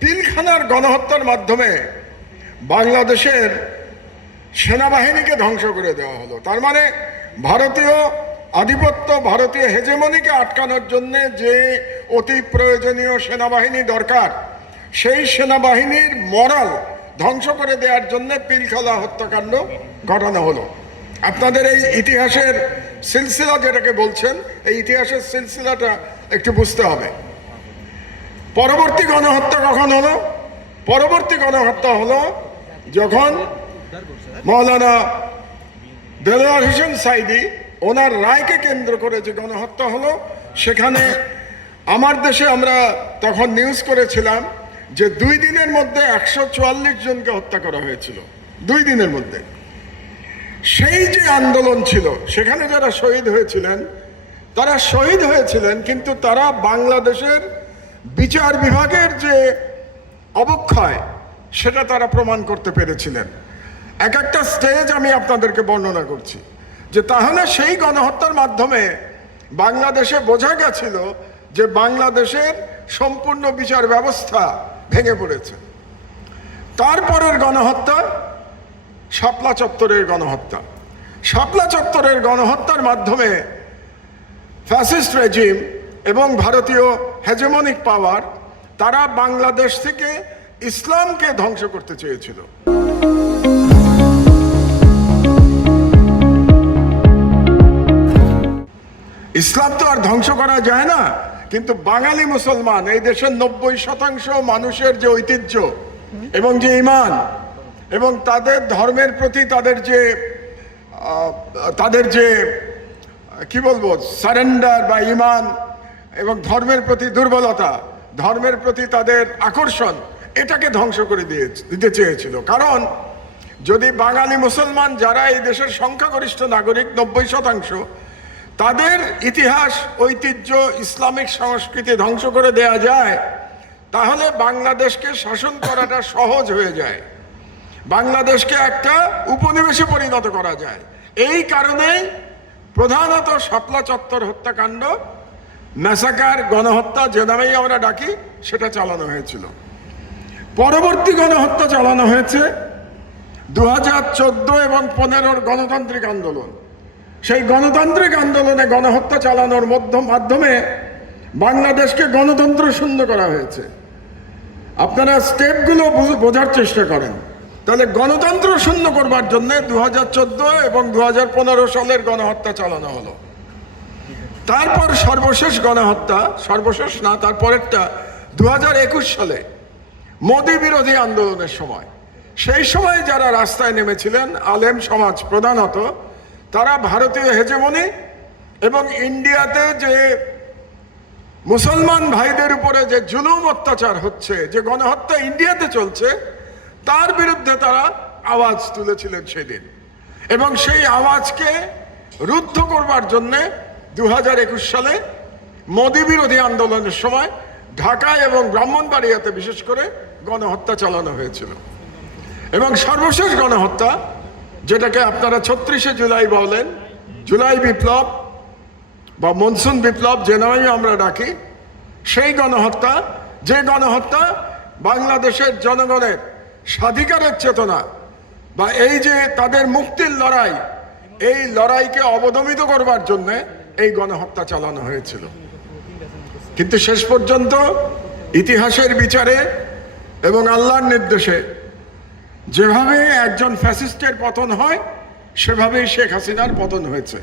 পিলখানার গণহত্যার মাধ্যমে বাংলাদেশের সেনাবাহিনীকে ধ্বংস করে দেওয়া হলো। তার মানে ভারতীয় আধিপত্য, ভারতীয় হেজেমনিকে আটকানোর জন্য যে অতি প্রয়োজনীয় সেনাবাহিনী দরকার, সেই সেনাবাহিনীর মরাল ধ্বংস করে দেওয়ার জন্য পিলখানা হত্যাকাণ্ড ঘটানো হলো। আপনাদের এই ইতিহাসের সিলসিলা যেটাকে বলছেন, এই ইতিহাসের সিলসিলাটা একটু বুঝতে হবে। পরবর্তী গণহত্যা কখন হলো? পরবর্তী গণহত্যা হলো যখন মৌলানা দেলোয়ার হোসেন সাইদি ওনার রায়কে কেন্দ্র করে যে গণহত্যা হলো, সেখানে আমার দেশে আমরা তখন নিউজ করেছিলাম যে 2 দিনের মধ্যে 144 জনকে হত্যা করা হয়েছিল, 2 দিনের মধ্যে। সেই যে আন্দোলন ছিল, সেখানে যারা শহীদ হয়েছিলেন, তারা শহীদ হয়েছিলেন, কিন্তু তারা বাংলাদেশের বিচার বিভাগের যে অবক্ষয়, সেটা তারা প্রমাণ করতে পেরেছিলেন। এক একটা স্টেজ আমি আপনাদেরকে বর্ণনা করছি যে তাহলে সেই গণহত্যার মাধ্যমে বাংলাদেশে বোঝা গেছিল যে বাংলাদেশের সম্পূর্ণ বিচার ব্যবস্থা ভেঙে পড়েছে। তারপরের গণহত্যা শাপলা চত্বরের গণহত্যা। শাপলা চত্বরের গণহত্যার মাধ্যমে ফ্যাসিস্ট রেজিম এবং ভারতীয় হেজেমনিক পাওয়ার তারা বাংলাদেশ থেকে ইসলামকে ধ্বংস করতে চেয়েছিল। ইসলাম তো আর ধ্বংস করা যায় না, কিন্তু বাঙালি মুসলমান, এই দেশের 90% মানুষের যে ঐতিহ্য এবং যে ঈমান এবং তাদের ধর্মের প্রতি তাদের যে কি বলবো সারেন্ডার বা ঈমান এবং ধর্মের প্রতি দুর্বলতা, ধর্মের প্রতি তাদের আকর্ষণ, এটাকে ধ্বংস করে দিতে চেয়েছিল। কারণ যদি বাঙালি মুসলমান যারা এই দেশের সংখ্যাগরিষ্ঠ নাগরিক 90%, তাদের ইতিহাস, ঐতিহ্য, ইসলামিক সংস্কৃতি ধ্বংস করে দেয়া যায়, তাহলে বাংলাদেশকে শাসন করাটা সহজ হয়ে যায়, বাংলাদেশকে একটা উপনিবেশে পরিণত করা যায়। এই কারণেই প্রধানত শাপলা চত্বর হত্যাকাণ্ড, ম্যাসাকার, গণহত্যা যে নামেই আমরা ডাকি, সেটা চালানো হয়েছিল। পরবর্তী গণহত্যা চালানো হয়েছে 2014 এবং 15 গণতান্ত্রিক আন্দোলন। সেই গণতান্ত্রিক আন্দোলনে গণহত্যা চালানোর মাধ্যমে বাংলাদেশকে গণতন্ত্র শূন্য করা হয়েছে। আপনারা স্টেপগুলো বোঝার চেষ্টা করেন, তাহলে গণতন্ত্র শূন্য করবার জন্য 2014 এবং 2015 সালের গণহত্যা চালানো হলো। তারপর সর্বশেষ গণহত্যা, সর্বশেষ না তারপরেরটা 2021 সালে মোদি বিরোধী আন্দোলনের সময়। সেই সময় যারা রাস্তায় নেমেছিলেন, আলেম সমাজ প্রধানত, তারা ভারতীয় হেজেমনি এবং ইন্ডিয়াতে যে মুসলমান ভাইদের উপরে যে জুলুম অত্যাচার হচ্ছে, যে গণহত্যা ইন্ডিয়াতে চলছে, তার বিরুদ্ধে তারা আওয়াজ তুলেছিলেন সেদিন। এবং সেই আওয়াজকে রুদ্ধ করবার জন্যে 2021 সালে মোদি বিরোধী আন্দোলনের সময় ঢাকায় এবং ব্রাহ্মণবাড়িয়াতে বিশেষ করে গণহত্যা চালানো হয়েছিল। এবং সর্বশেষ গণহত্যা, যেটাকে আপনারা 36শে জুলাই বলেন, জুলাই বিপ্লব বা মনসুন বিপ্লব যে নামেই আমরা ডাকি, সেই গণহত্যা, যে গণহত্যা বাংলাদেশের জনগণের স্বাধিকারের চেতনা বা এই যে তাদের মুক্তির লড়াই, এই লড়াইকে অবদমিত করবার জন্যে এই গণহত্যা চালানো হয়েছিল। কিন্তু শেষ পর্যন্ত ইতিহাসের বিচারে এবং আল্লাহর নির্দেশে যেভাবে একজন ফ্যাসিস্টের পতন হয়, সেভাবেই শেখ হাসিনার পতন হয়েছে।